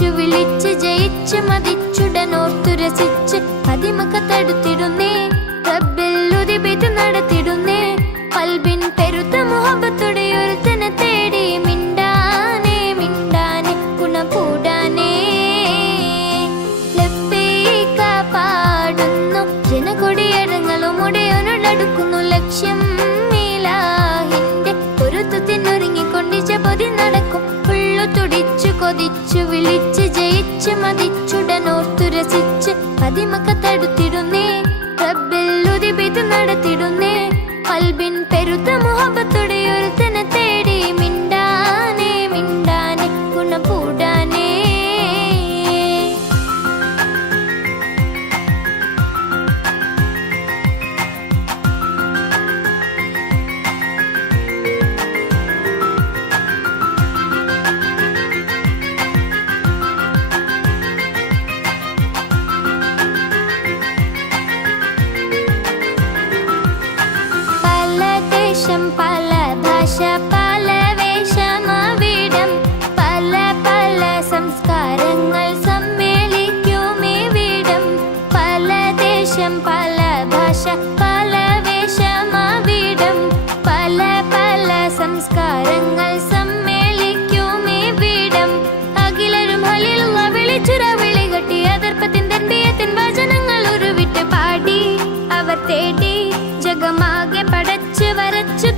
കൊതിച്ചു വിളിച്ച് ജയിച്ച് മതിച്ചുടനോർത്തു രസിച്ച് പതിമക്കത്തടുത്തിടുന്നേ റബ്ബിൽ പെയ്ത് നടത്തിടുന്നേ കൽബിൻ പെരുത്ത മുഹബത്തോടെ ഒരുത്തനെ തേടി മിണ്ടാനേ മിണ്ടാനേ ഗുണകൂടാനേ ലബ്ബൈക പാടുന്നു ജനകൊടിയടങ്ങളും ഉടയോനോടടുക്കുന്നു ലക്ഷ്യം ഇലാഹിന്റെ പൊരുത്തത്തിനൊരുങ്ങിക്കൊണ്ടിച്ച പൊതി നടക്കും ഉള്ളു തുടിച്ചു കൊതിച്ചു വിളിച്ച് ജയിച്ച് മതിച്ചുടനോർത്തു രസിച്ച് പതിമക്കത്തടുത്തിടുന്നേ റബ്ബിൽ പെയ്ത് നടത്തിടുന്നേ കൽബിൻ പെരുത്ത മുഹബത്തോടെ ഒരുത്തനെ തേടി മിണ്ടാനേ മിണ്ടാനേ ഗുണകൂടാനേ പല ഭാഷ പല വേഷമാവിടം പല പല സംസ്കാരങ്ങൾ സമ്മേളിക്കുമിവിടം പല ദേശം പല ഭാഷ പല വേഷമാവിടം പല പല സംസ്കാരങ്ങൾ സമ്മേളിക്കുമിവിടം അഖിലരും ഹലിലുള്ള വിളിച്ചുര വിളികട്ടി അതർപ്പത്തിൻ തൻബിയത്തിൻ വചനങ്ങൾ ഉരുവിട്ട് പാടി അവർ തേടി ജഗമാകെ പടച്ച് വരച്ച്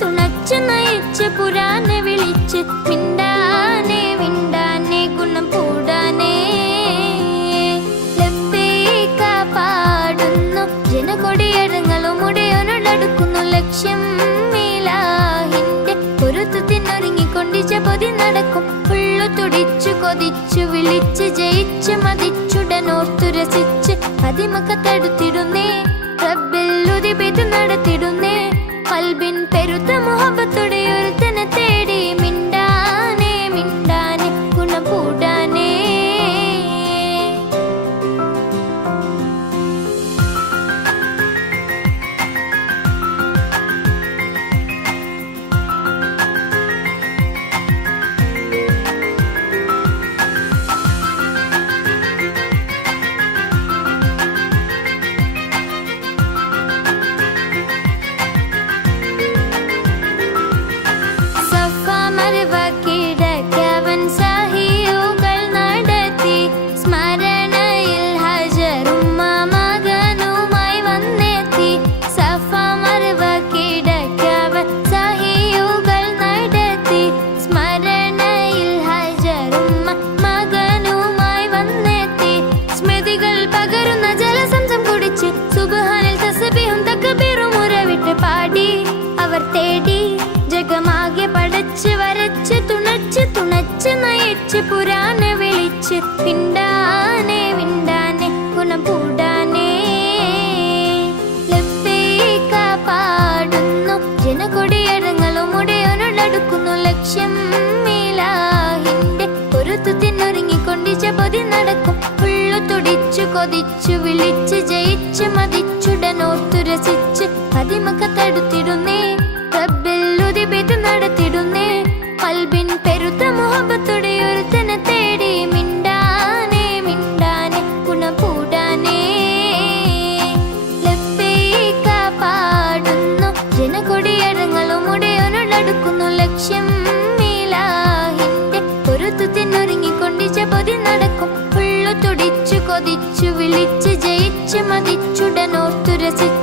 തുണച്ച് നയിച്ച് പുരാനെ വിളിച്ച് മിണ്ടാനേ മിണ്ടാനേ ഗുണം കൂടാനേ ലബ്ബൈക പാടുന്നു ജനകൊടിയടങ്ങളും ഉടയോനോടടുക്കുന്നു ലക്ഷ്യം ഇലാഹിന്റെ പൊരുത്തത്തിനൊരുങ്ങിക്കൊണ്ടിച്ച പൊതി നടക്കും ഉള്ളു തുടിച്ചു കൊതിച്ചു വിളിച്ച് ജയിച്ച് മതിച്ചുടനോർത്തു രസിച്ച് പതിമക്കത്തടുത്തിടുന്നേ റബ്ബിൽ പെയ്ത് നടത്തിടുന്നേ കൽബിൻ പെരുത്ത മുഹബത്തോടെ ഒരുത്തനെ തേടി മിണ്ടാനേ മിണ്ടാനേ ഗുണകൂടാനേ പാടി അവർ തേടി ജഗമാകെ പടച്ച് വരച്ച് തുണച്ച് നയിച്ച് പുരാനെ വിളിച്ച് മിണ്ടാനേ മിണ്ടാനേ ഗുണകൂടാനേ ലബ്ബൈക പാടുന്നു ജനകൊടിയടങ്ങളും ഉടയോനോടടുക്കുന്നു ലക്ഷ്യം ഇലാഹിന്റെ പൊരുത്തത്തിനൊരുങ്ങിക്കൊണ്ടിച്ച പൊതി നടക്കും ഉള്ളു തുടിച്ചു കൊതിച്ചു വിളിച്ച് ജയിച്ച് മതിച്ചുടനോർത്തു രസിച്ച് പതിമക്കത്തടുത്തിടുന്നേ റബ്ബിൽ പെയ്ത് നടത്തിടുന്നേ കൽബിൻ പെരുത്ത മുഹബത്തോടെ ഒരുത്തനെ തേടി മിണ്ടാനേ മിണ്ടാനേ ഗുണകൂടാനേ ലബ്ബൈക പാടുന്നു ജനകൊടിയടങ്ങളും ഉടയോനോടടുക്കുന്നു ലക്ഷ്യം ഇലാഹിന്റെ പൊരുത്തത്തിനൊരുങ്ങിക്കൊണ്ടിച്ച പൊതി നടക്കും ഉള്ളു തുടിച്ചു കൊതിച്ചു വിളിച്ച് ജയിച്ച് മതിച്ചുടനോർത്തു രസിച്ച്